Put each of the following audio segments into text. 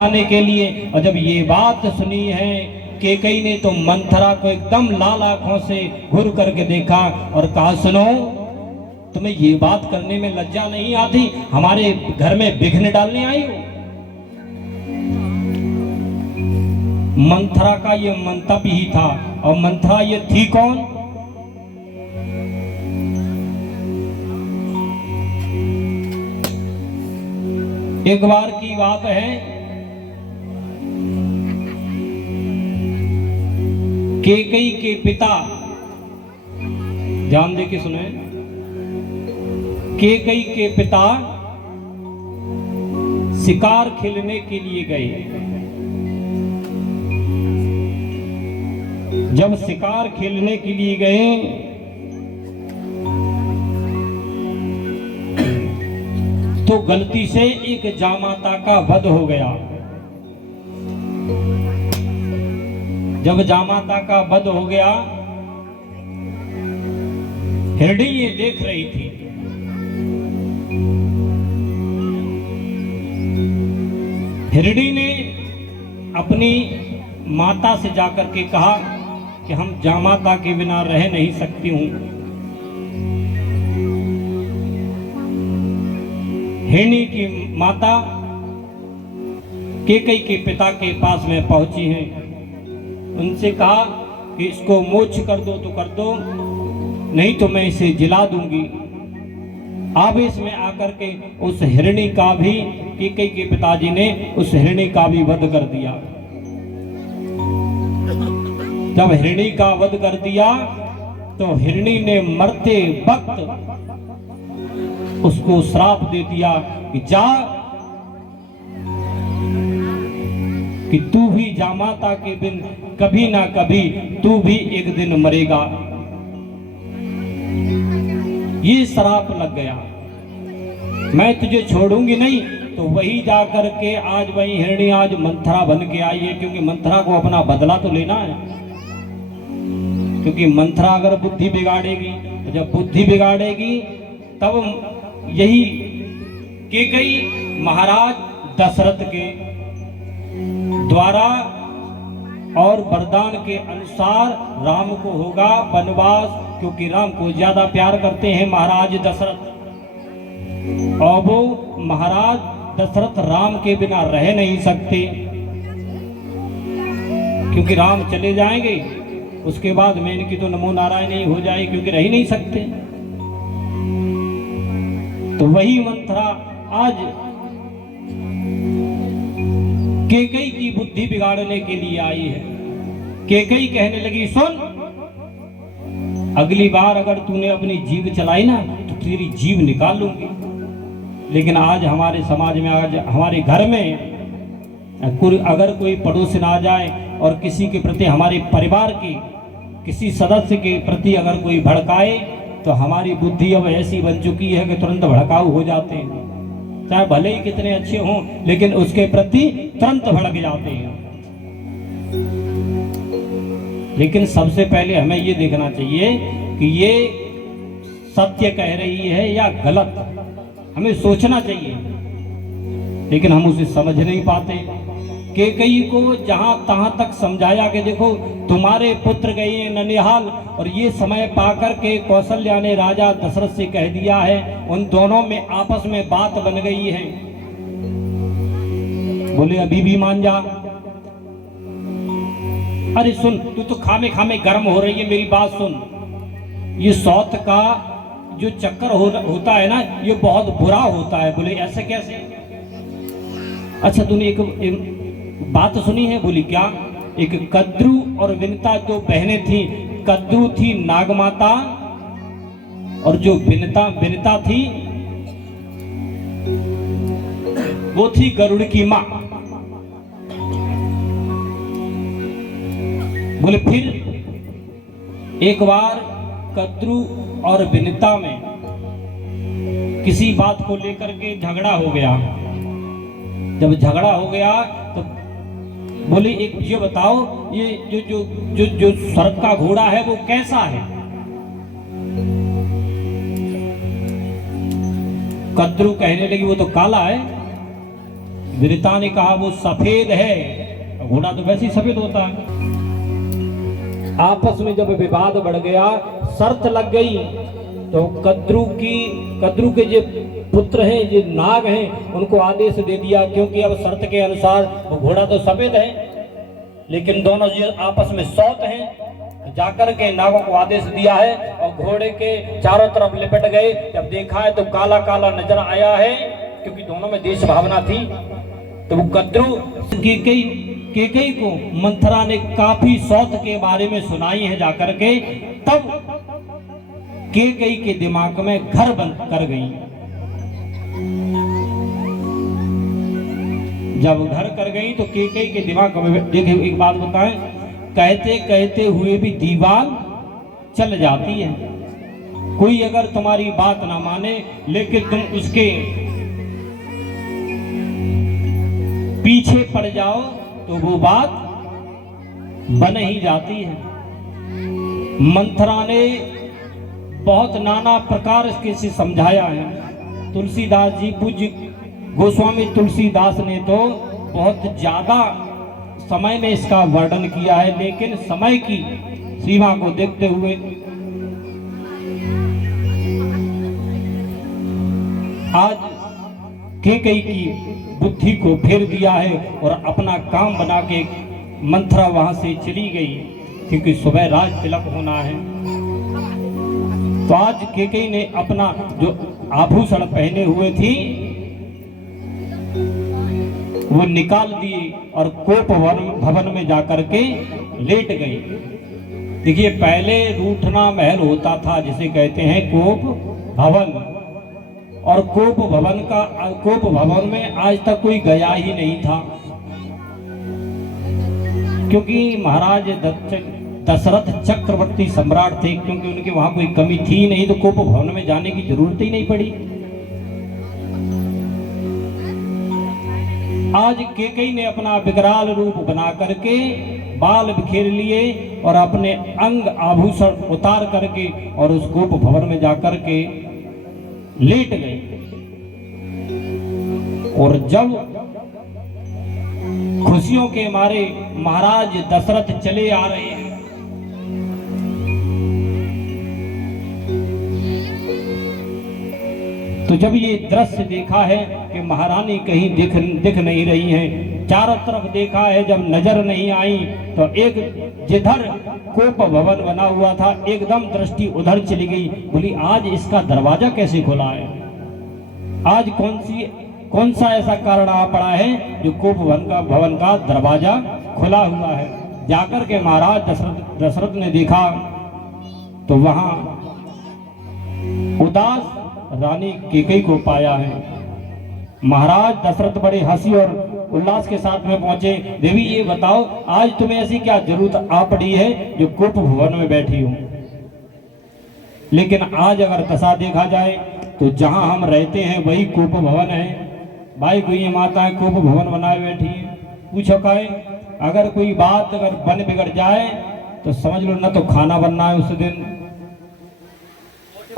आने के लिए। और जब ये बात सुनी है कैकेयी ने तो मंथरा को एकदम लाल आंखों से घूर करके देखा और कहा, सुनो, तुम्हें ये बात करने में लज्जा नहीं आती? हमारे घर में विघ्न डालने आई हो। मंथरा का ये मंतव्य ही था। और मंथरा ये थी कौन? एक बार की बात है, कैकेयी के पिता, ध्यान दे के सुने, कैकेयी के पिता शिकार खेलने के लिए गए। जब शिकार खेलने के लिए गए तो गलती से एक जामाता का वध हो गया। जब जामाता का वध हो गया, हिरणी ये देख रही थी। हिरणी ने अपनी माता से जाकर के कहा कि हम जामाता के बिना रह नहीं सकती हूं। हिरणी की माता कैकेयी के पिता के पास में पहुंची हैं। उनसे कहा कि इसको मोक्ष कर दो तो कर दो, नहीं तो मैं इसे जिला दूंगी। आवेश में आकर के उस हिरणी का भी, कैकेयी के पिताजी ने उस हिरणी का भी वध कर दिया। जब हिरणी का वध कर दिया तो हिरणी ने मरते वक्त उसको श्राप दे दिया कि जा, कि तू भी जामाता के बिन कभी ना कभी तू भी एक दिन मरेगा। ये श्राप लग गया, मैं तुझे छोड़ूंगी नहीं। तो वही जाकर के आज वही हिरणी आज मंथरा बन के आई है, क्योंकि मंथरा को अपना बदला तो लेना है। क्योंकि मंथरा अगर बुद्धि बिगाड़ेगी, तो जब बुद्धि बिगाड़ेगी तब यही कैकेयी महाराज दशरथ के द्वारा और वरदान के अनुसार राम को होगा वनवास, क्योंकि राम को ज्यादा प्यार करते हैं महाराज दशरथ। और वो महाराज दशरथ राम के बिना रह नहीं सकते, क्योंकि राम चले जाएंगे उसके बाद में इनकी तो नमो नारायण ही हो जाए, क्योंकि रह ही नहीं सकते। तो वही मंथरा आज कैकेयी की बुद्धि बिगाड़ने के लिए आई है। कैकेयी कहने लगी, सुन, अगली बार अगर तूने अपनी जीभ चलाई ना तो तेरी जीभ निकाल लूंगी। लेकिन आज हमारे समाज में, आज हमारे घर में अगर कोई पड़ोसी आ जाए और किसी के प्रति, हमारे परिवार के किसी सदस्य के प्रति अगर कोई भड़काए, तो हमारी बुद्धि अब ऐसी बन चुकी है कि तुरंत भड़काऊ हो जाते हैं। चाहे भले ही कितने अच्छे हों, लेकिन उसके प्रति तुरंत भड़क जाते हैं। लेकिन सबसे पहले हमें ये देखना चाहिए कि ये सत्य कह रही है या गलत, हमें सोचना चाहिए। लेकिन हम उसे समझ नहीं पाते। कैकेयी को जहां तहां तक समझाया कि देखो तुम्हारे पुत्र गए हैं ननिहाल, और ये समय पाकर के कौशल्या ने राजा दशरथ से कह दिया है, उन दोनों में आपस में बात बन गई है। बोले अभी भी मान जा। अरे सुन, तू तो खामे खामे गर्म हो रही है, मेरी बात सुन। ये सौत का जो चक्कर होता है ना, ये बहुत बुरा होता है। बोले ऐसे कैसे? अच्छा, तूने एक बात सुनी है? बोली क्या? एक कद्रू और विनता दो बहनें थी। कद्रू थी नागमाता और जो विनता थी वो थी गरुड़ की मां। बोले फिर एक बार कद्रू और विनता में किसी बात को लेकर के झगड़ा हो गया। जब झगड़ा हो गया तो बोले एक ये बताओ, ये जो जो जो जो सर्प का घोड़ा है वो कैसा है? कद्रू कहने लगी वो तो काला है। वीरता ने कहा वो सफेद है, घोड़ा तो वैसे ही सफेद होता है। आपस में जब विवाद बढ़ गया, शर्त लग गई, तो कद्रू के जो पुत्र हैं, जो नाग हैं, उनको आदेश दे दिया, क्योंकि अब शर्त के अनुसार वो घोड़ा तो सफेद है, लेकिन दोनों जो आपस में सौत हैं, जाकर के नागों को आदेश दिया है और घोड़े के चारों तरफ लिपट गए। जब देखा है तो काला काला नजर आया है, क्योंकि दोनों में देश भावना थी। तो वो कद्रू केकई को मंथरा ने काफी सौत के बारे में सुनाई है जाकर के, तब केकई के दिमाग में घर बंद कर गई। जब घर कर गई तो केकई के दिमाग में, देखिए एक बात बताएं, कहते कहते हुए भी दीवार चल जाती है। कोई अगर तुम्हारी बात ना माने, लेकिन तुम उसके पीछे पड़ जाओ तो वो बात बन ही जाती है। मंथरा ने बहुत नाना प्रकार से समझाया है। तुलसीदास जी, पूज्य गोस्वामी तुलसीदास ने तो बहुत ज्यादा समय में इसका वर्णन किया है, लेकिन समय की सीमा को देखते हुए आज केकई की बुद्धि को फेर दिया है और अपना काम बना के मंथरा वहां से चली गई, क्योंकि सुबह राज तिलक होना है। तो आज केकई ने अपना जो आभूषण पहने हुए थी वो निकाल दिए और कोप भवन में जाकर के लेट गई। देखिए, पहले रूठना महल होता था जिसे कहते हैं कोप भवन, और कोप भवन में आज तक कोई गया ही नहीं था, क्योंकि महाराज दशरथ चक्रवर्ती सम्राट थे, क्योंकि उनके वहां कोई कमी थी नहीं, तो कोप भवन में जाने की जरूरत ही नहीं पड़ी। आज केकई ने अपना विकराल रूप बना करके बाल बिखेर लिए और अपने अंग आभूषण उतार करके और उस कोप भवन में जाकर के लेट गए। और जब खुशियों के मारे महाराज दशरथ चले आ रहे हैं, तो जब ये दृश्य देखा है कि महारानी कहीं दिख नहीं रही हैं, चारों तरफ देखा है, जब नजर नहीं आई, तो एक जिधर कोप भवन बना हुआ था एकदम दृष्टि उधर चली गई। बोली, आज इसका दरवाजा कैसे खुला है? आज कौन सा ऐसा कारण आ पड़ा है जो कोप भवन का दरवाजा खुला हुआ है? जाकर के महाराज दशरथ ने देखा तो वहां उदास रानी केकई को पाया है। महाराज दशरथ बड़े हंसी और उल्लास के साथ में पहुंचे। देवी, ये बताओ, आज तुम्हें ऐसी क्या जरूरत आ पड़ी है जो कोप भवन में बैठी हो? लेकिन आज अगर दशा देखा जाए तो जहां हम रहते हैं वही कोप भवन है। भाई, कोई ये माता कोप भवन बनाए बैठी है, पूछो काहे? अगर कोई बात अगर बन बिगड़ जाए तो समझ लो ना तो खाना बनना है उस दिन,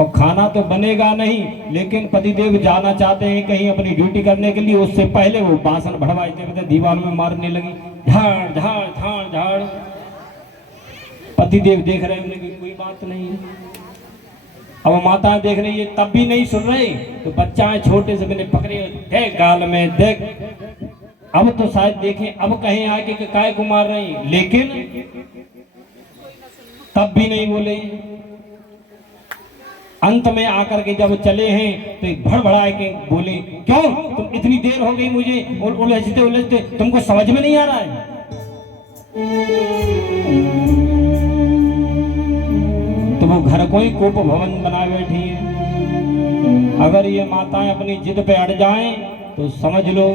और खाना तो बनेगा नहीं, लेकिन पतिदेव जाना चाहते हैं कहीं अपनी ड्यूटी करने के लिए, उससे पहले वो बासन भड़वाते हुए दीवार में मारने लगी, झाड़ झाड़ झाड़ झाड़। पतिदेव देख रहे हैं कि कोई बात नहीं है। अब माताएं देख रही है, तब भी नहीं सुन रहे, तो बच्चा छोटे से मैंने पकड़े, देख गाल में देख। अब तो शायद देखें, अब कहीं आके कि काय को मार रही, लेकिन तब भी नहीं बोले। अंत में आकर के जब चले हैं तो भड़बड़ा के बोले, क्यों तुम इतनी देर हो गई मुझे उलझते उलझते, तुमको समझ में नहीं आ रहा है? तो वो घर को ही कोप भवन बनाए बैठी है। अगर ये माताएं अपनी जिद पे अड़ जाएं तो समझ लो,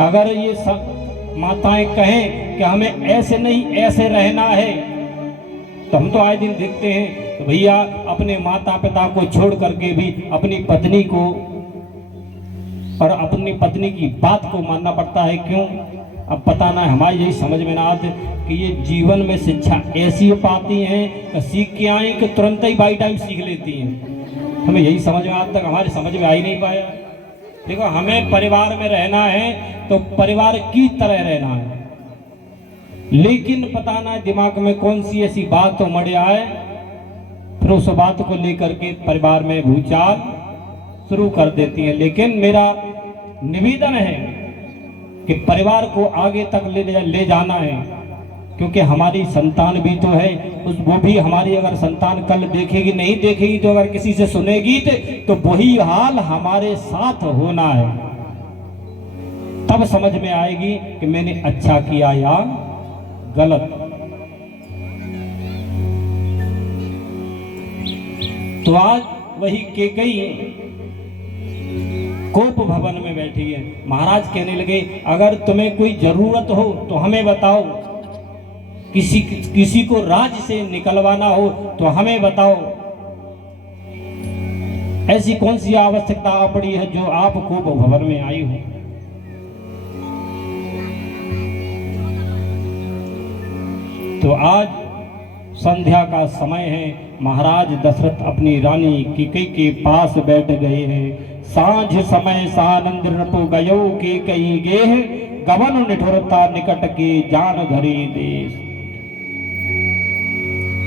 अगर ये सब माताएं कहें कि हमें ऐसे नहीं ऐसे रहना है, तो हम तो आए दिन देखते हैं तो भैया अपने माता पिता को छोड़ करके भी अपनी पत्नी को और अपनी पत्नी की बात को मानना पड़ता है। क्यों? अब पता ना, हमारी यही समझ में ना आते कि ये जीवन में शिक्षा ऐसी पाती हैं कि सीख के आई कि तुरंत ही बाई टाइम सीख लेती हैं। हमें यही समझ में आज तक हमारे समझ में आ ही नहीं पाया। देखो, हमें परिवार में रहना है तो परिवार की तरह रहना है, लेकिन पता ना दिमाग में कौन सी ऐसी बात तो मर आए, फिर उस बात को लेकर के परिवार में भूचाल शुरू कर देती है। लेकिन मेरा निवेदन है कि परिवार को आगे तक ले जाना है, क्योंकि हमारी संतान भी तो है, वो भी हमारी अगर संतान कल देखेगी, नहीं देखेगी तो अगर किसी से सुनेगी तो वही हाल हमारे साथ होना है। तब समझ में आएगी कि मैंने अच्छा किया या गलत। तो आज वही केकई कोप भवन में बैठी है। महाराज कहने लगे, अगर तुम्हें कोई जरूरत हो तो हमें बताओ, किसी को राज्य से निकलवाना हो तो हमें बताओ, ऐसी कौन सी आवश्यकता आ पड़ी है जो आप कोप भवन में आई हो। तो आज संध्या का समय है। महाराज दशरथ अपनी रानी केकई के पास बैठ गए हैं। सांझ समय सानंद रपो गयो केकई गेह, गवन निठुरता निकट के जान धरे देश।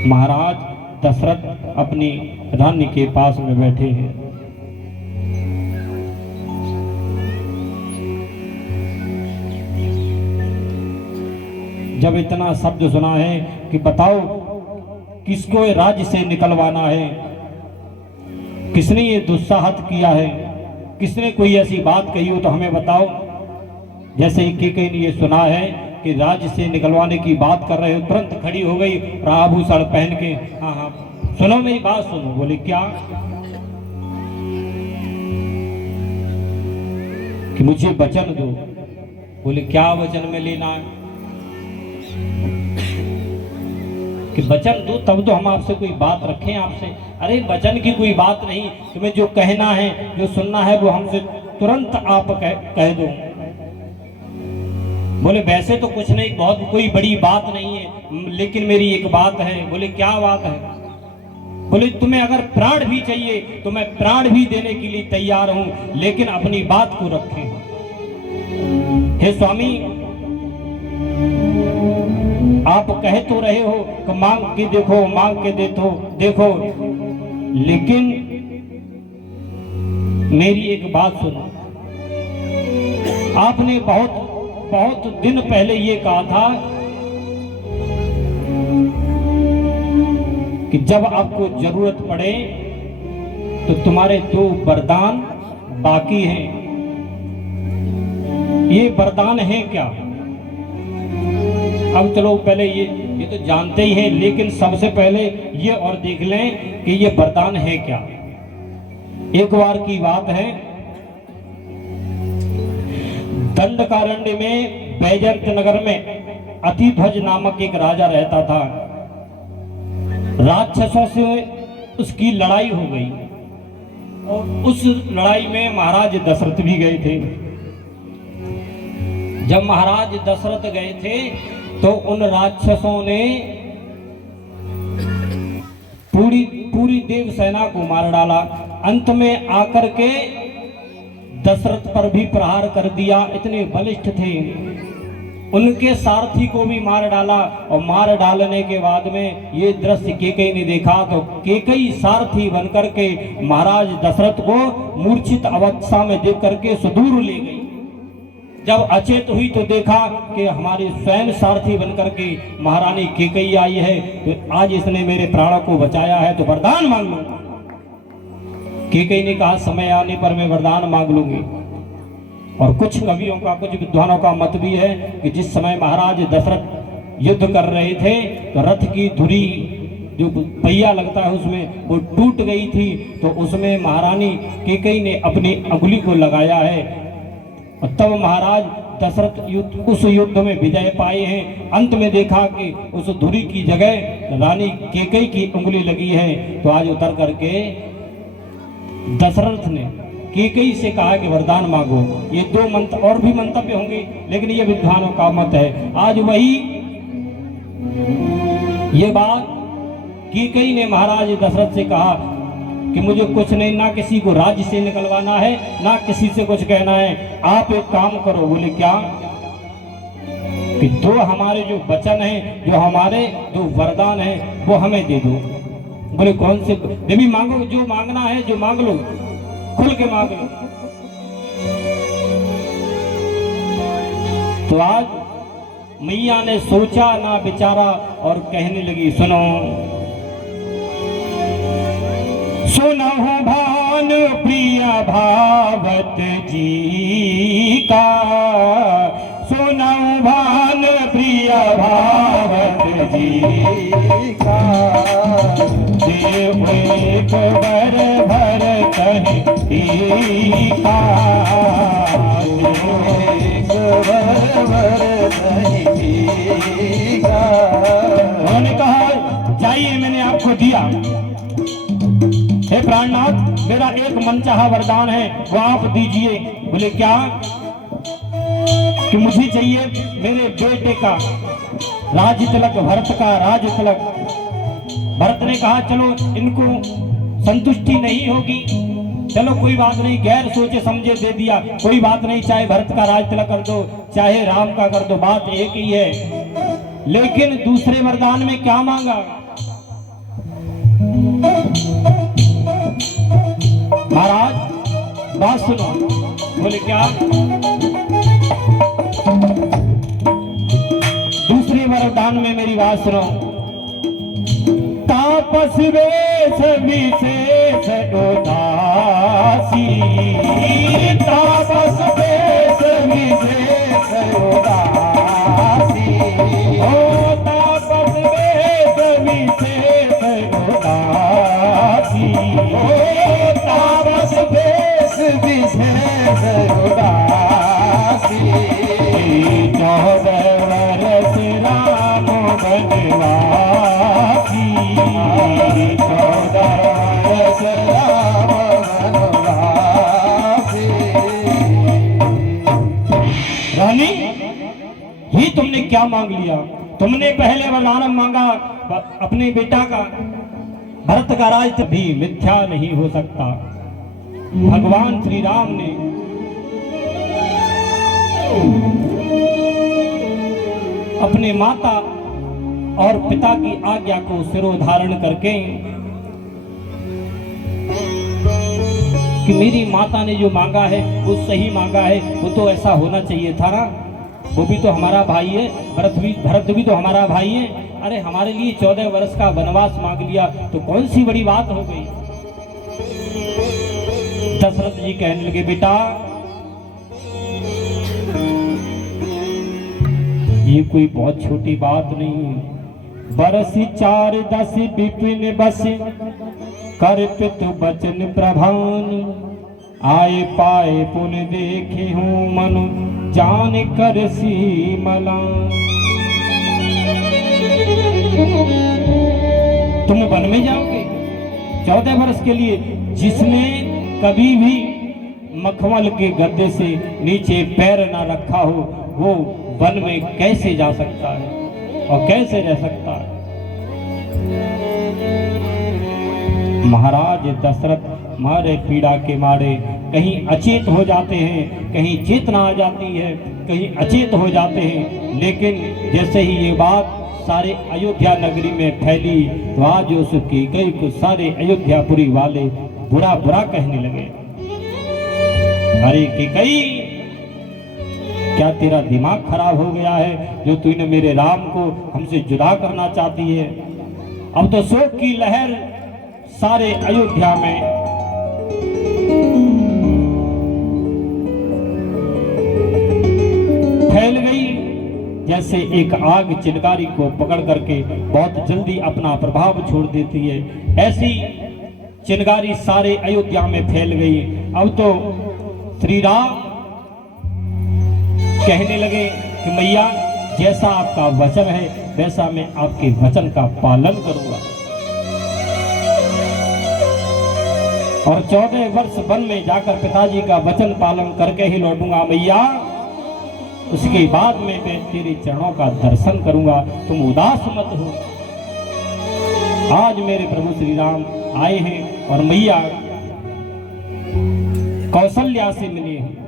महाराज दशरथ अपनी रानी के पास में बैठे हैं। जब इतना शब्द सुना है कि बताओ किसको राज्य से निकलवाना है, किसने ये दुस्साहत किया है, किसने कोई ऐसी बात कही हो तो हमें बताओ। जैसे ही केकई ने ये सुना है कि राज्य से निकलवाने की बात कर रहे हो, तुरंत खड़ी हो गई आभूषण पहन के। हाँ हाँ सुनो, मेरी बात सुनो। बोले क्या? कि मुझे वचन दो। बोले क्या वचन में लेना है? कि वचन दो तब तो हम आपसे कोई बात रखें आपसे। अरे वचन की कोई बात नहीं, तुम्हें जो कहना है, जो सुनना है वो हमसे तुरंत आप कह दो। बोले वैसे तो कुछ नहीं, बहुत कोई बड़ी बात नहीं है, लेकिन मेरी एक बात है। बोले क्या बात है? बोले तुम्हें अगर प्राण भी चाहिए तो मैं प्राण भी देने के लिए तैयार हूं, लेकिन अपनी बात को रखें। हे स्वामी, आप कह तो रहे हो कि मांग के देखो, मांग के देखो, लेकिन मेरी एक बात सुनो। आपने बहुत दिन पहले ये कहा था कि जब आपको जरूरत पड़े तो तुम्हारे 2 वरदान बाकी हैं। ये वरदान है क्या? अब चलो पहले ये तो जानते ही हैं, लेकिन सबसे पहले ये और देख लें कि ये वरदान है क्या। एक बार की बात है, दंडकारण्य में बैजयंत नगर में अतिध्वज नामक एक राजा रहता था। राक्षसों से उसकी लड़ाई हो गई और उस लड़ाई में महाराज दशरथ भी गए थे। जब महाराज दशरथ गए थे तो उन राक्षसों ने पूरी देव सेना को मार डाला। अंत में आकर के दशरथ पर भी प्रहार कर दिया। इतने बलिष्ठ थे, उनके सारथी को भी मार डाला। और मार डालने के बाद में ये दृश्य केकई ने देखा तो केकई सारथी बनकर के महाराज दशरथ को मूर्छित अवस्था में देख करके सुदूर ले गई। जब अचेत हुई तो देखा कि हमारे स्वयं सारथी बनकर के महारानी केकई आई है, तो आज इसने मेरे प्राणों को बचाया है तो वरदान मांग लो। केकई ने कहा समय आने पर मैं वरदान मांग लूंगी। और कुछ कवियों का, कुछ विद्वानों का मत भी है कि जिस समय महाराज दशरथ युद्ध कर रहे थे तो रथ की धुरी जो पहिया लगता है उसमें वो टूट गई थी, तो उसमें महारानी केकई ने अपनी अंगुली को लगाया है। और तब महाराज दशरथ उस युद्ध में विजय पाए हैं। अंत में देखा कि उस धुरी की जगह रानी केकई की उंगली लगी है। तो आज उतर करके दशरथ ने केकई से कहा कि वरदान मांगो। ये 2 मंत्र और भी मंतव्य होंगे, लेकिन ये विद्वानों का मत है। आज वही ये बात केकई ने महाराज दशरथ से कहा कि मुझे कुछ नहीं, ना किसी को राज्य से निकलवाना है, ना किसी से कुछ कहना है। आप एक काम करो। बोले क्या? कि दो हमारे जो वचन हैं, जो हमारे दो वरदान हैं, वो हमें दे दो। बोले कौन से? देवी मांगो, जो मांगना है जो मांग लो, खुल के मांग लो। तो आज मैया ने सोचा ना विचारा और कहने लगी, सुनो सुनहु भान प्रिय भावत जी का, सुनहु भान प्रिय भावत जी का, देव एक बर भर कही का, एक बर भर कही का। उन्होंने कहा जाइए, मैंने आपको दिया। हे प्राणनाथ, मेरा एक मनचाहा वरदान है, वो आप दीजिए। बोले क्या? कि मुझे चाहिए मेरे बेटे का राज तिलक, भरत का राज तिलक। भरत ने कहा चलो, इनको संतुष्टि नहीं होगी, चलो कोई बात नहीं, गैर सोचे समझे दे दिया, कोई बात नहीं, चाहे भरत का राज तिलक कर दो, चाहे राम का कर दो, बात एक ही है। लेकिन दूसरे वरदान में क्या मांगा? महाराज बात सुनो। बोले क्या? दूसरे वरदान में मेरी बात सुनो। तापस वेश विशेष उदासी, तापस वेश विशेष उदासी, ओ तापस वेश विशेष उदासी, ओ तापस वेश विशेष उदासी। 14 वर्ष राम बनवासी, 14 वर्ष राम बनवासी। रानी, ही तुमने क्या मांग लिया? तुमने पहले वरदान मांगा अपने बेटा का, भरत का राज भी मिथ्या नहीं हो सकता। भगवान श्री राम ने अपने माता और पिता की आज्ञा को सिरोधारण करके कि मेरी माता ने जो मांगा है वो सही मांगा है, वो तो ऐसा होना चाहिए था ना, वो भी तो हमारा भाई है, भरत भी तो हमारा भाई है। अरे हमारे लिए 14 वर्ष का वनवास मांग लिया तो कौन सी बड़ी बात हो गई? दशरथ जी कहने लगे, बेटा ये कोई बहुत छोटी बात नहीं है। बरस 4 10 विपिन बस, कर पितु बचन प्रभान, आए पाए पुन देखे हूँ मनु, जान कर सीमला। तुम वन में जाओगे 14 वर्ष के लिए? जिसने कभी भी मखमल के गद्दे से नीचे पैर ना रखा हो वो वन में कैसे जा सकता है और कैसे रह सकता है? महाराज दशरथ मारे पीड़ा के मारे कहीं अचेत हो जाते हैं, कहीं चेतना आ जाती है, कहीं अचेत हो जाते हैं। लेकिन जैसे ही ये बात सारे अयोध्या नगरी में फैली तो आज उस कैकेयी को सारे अयोध्यापुरी वाले बुरा बुरा कहने लगे। अरे कैकेयी, क्या तेरा दिमाग खराब हो गया है जो तूने मेरे राम को हमसे जुदा करना चाहती है? अब तो शोक की लहर सारे अयोध्या में फैल गई, जैसे एक आग चिनगारी को पकड़ करके बहुत जल्दी अपना प्रभाव छोड़ देती है, ऐसी चिनगारी सारे अयोध्या में फैल गई। अब तो श्री राम कहने लगे कि मैया जैसा आपका वचन है वैसा मैं आपके वचन का पालन करूंगा और 14 वर्ष वन में जाकर पिताजी का वचन पालन करके ही लौटूंगा मैया। उसके बाद में मैं तेरे चरणों का दर्शन करूंगा, तुम उदास मत हो। आज मेरे प्रभु श्री राम आए हैं और मैया कौशल्या से मिले हैं।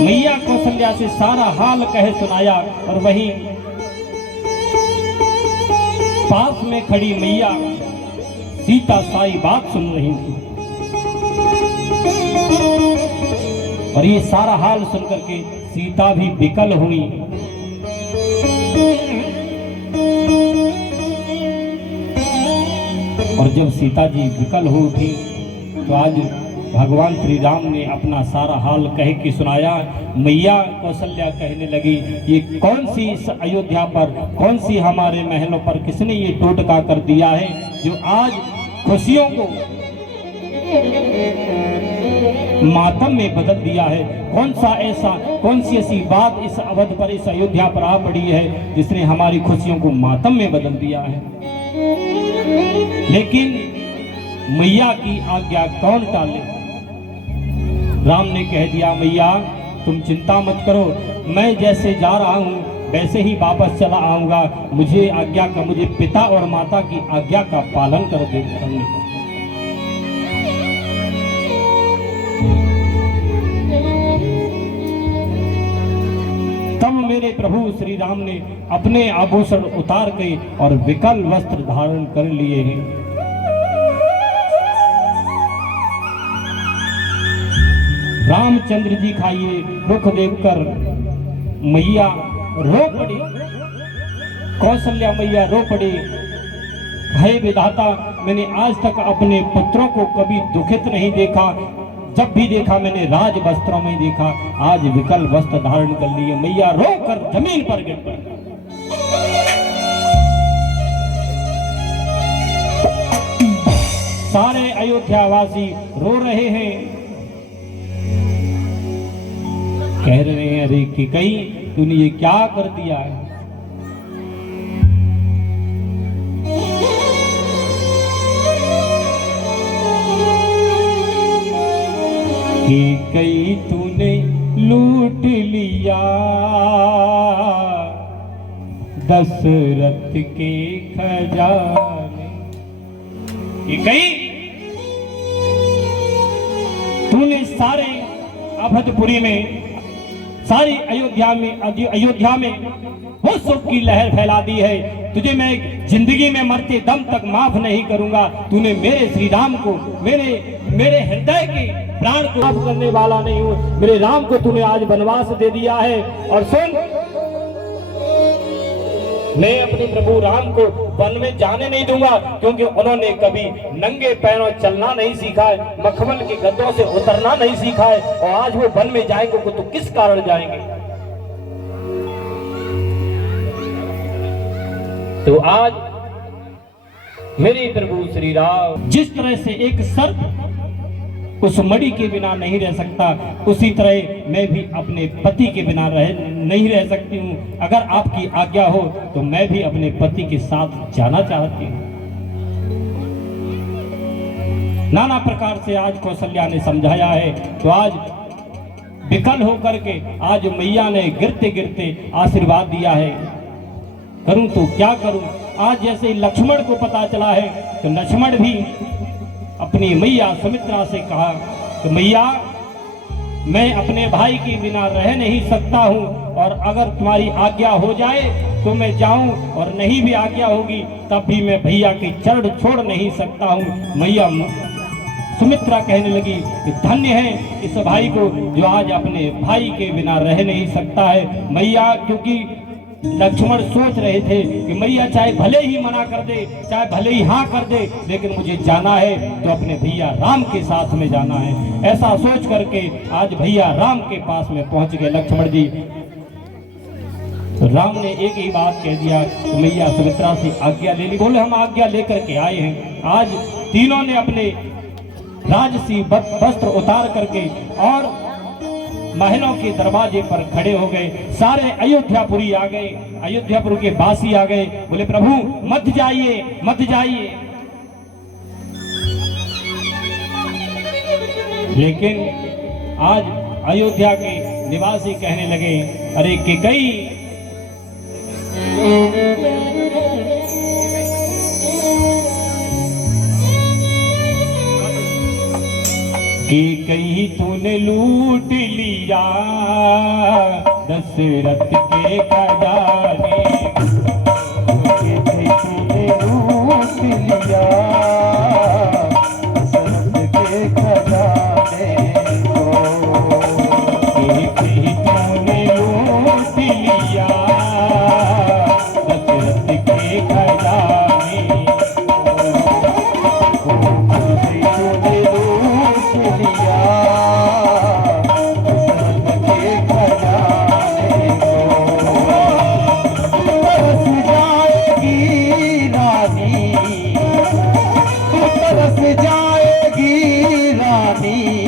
मैया कौशल्या से सारा हाल कह सुनाया और वहीं पास में खड़ी मैया सीता सारी बात सुन रही थी। और ये सारा हाल सुनकर के सीता भी विकल हुई। और जब सीता जी विकल हो उठी तो आज भगवान श्री राम ने अपना सारा हाल कह के सुनाया। मैया कौशल्या कहने लगी, ये कौन सी इस अयोध्या पर, कौन सी हमारे महलों पर किसने ये टोटका कर दिया है जो आज खुशियों को मातम में बदल दिया है। कौन सी ऐसी बात इस अवध पर, इस अयोध्या पर आ पड़ी है जिसने हमारी खुशियों को मातम में बदल दिया है। लेकिन मैया की आज्ञा कौन टाले। राम ने कह दिया, मैया तुम चिंता मत करो, मैं जैसे जा रहा हूँ वैसे ही वापस चला आऊंगा। मुझे आज्ञा का, मुझे पिता और माता की आज्ञा का पालन करने का। तब मेरे प्रभु श्री राम ने अपने आभूषण उतार के और विकल वस्त्र धारण कर लिए हैं। रामचंद्र जी का ये रुख देखकर मैया रो पड़ी, कौशल्या मैया रो पड़ी। हे विधाता, मैंने आज तक अपने पुत्रों को कभी दुखित नहीं देखा, जब भी देखा मैंने राज वस्त्रों में देखा, आज विकल वस्त्र धारण कर लिए। मैया रोकर जमीन पर गिर पड़ी। सारे अयोध्यावासी रो रहे हैं, कह रहे हैं, अरे कि कहीं तूने ये क्या कर दिया है। कि कहीं तूने लूट लिया दशरथ के खजाने। कि कहीं तूने सारे अवधपुरी में, सारी अयोध्या में वो सुख की लहर फैला दी है। तुझे मैं जिंदगी में मरते दम तक माफ नहीं करूंगा। तूने मेरे श्री राम को, मेरे हृदय के प्राण को माफ करने वाला नहीं हूँ। मेरे राम को तूने आज वनवास दे दिया है। और सुन, मैं अपने प्रभु राम को वन में जाने नहीं दूंगा, क्योंकि उन्होंने कभी नंगे पैरों चलना नहीं सीखा है, मखमल के गद्दों से उतरना नहीं सीखा है। और आज वो वन में जाएंगे तो किस कारण जाएंगे। तो आज मेरे प्रभु श्री राम जिस तरह से एक सर्प उस मणि के बिना नहीं रह सकता, उसी तरह मैं भी अपने पति के बिना नहीं रह सकती हूँ। अगर आपकी आज्ञा हो तो मैं भी अपने पति के साथ जाना चाहती हूँ। नाना प्रकार से आज कौशल्या ने समझाया है। तो आज विकल होकर के आज मैया ने गिरते गिरते आशीर्वाद दिया है। करूं तो क्या करूं। आज जैसे लक्ष्मण को पता चला है तो लक्ष्मण भी अपनी मैया सुमित्रा से कहा कि मैया, मैं अपने भाई के बिना रह नहीं सकता हूँ, और अगर तुम्हारी आज्ञा हो जाए तो मैं जाऊं, और नहीं भी आज्ञा होगी तब भी मैं भैया के चरण छोड़ नहीं सकता हूँ। मैया सुमित्रा कहने लगी कि धन्य है इस भाई को जो आज अपने भाई के बिना रह नहीं सकता है। मैया, क्योंकि लक्ष्मण सोच रहे थे कि मैया चाहे भले ही मना कर दे, चाहे भले ही हाँ कर दे, लेकिन मुझे जाना है तो अपने भैया राम के साथ में जाना है। ऐसा सोच करके आज भैया राम के पास में पहुंच गए लक्ष्मण जी। राम ने एक ही बात कह दिया, तो मैया सुमित्रा से आज्ञा ले ली। बोले हम आज्ञा लेकर के आए हैं। आज तीनों ने अपने राजसी वस्त्र उतार करके और महलों के दरवाजे पर खड़े हो गए। सारे अयोध्यापुरी आ गए, अयोध्यापुर के वासी आ गए। बोले प्रभु मत जाइए, मत जाइए। लेकिन आज अयोध्या के निवासी कहने लगे, अरे कैकेयी कि कहीं तूने लूट लिया दशरथ के खजाने कि तूने लूट लिया दशरथ के खजाने को। कि कहीं तूने लूट लिया दशरथ के खजाने तूने लूट लिया दशरथ के खजाने को। तरस जाएगी रानी, तरस जाएगी रानी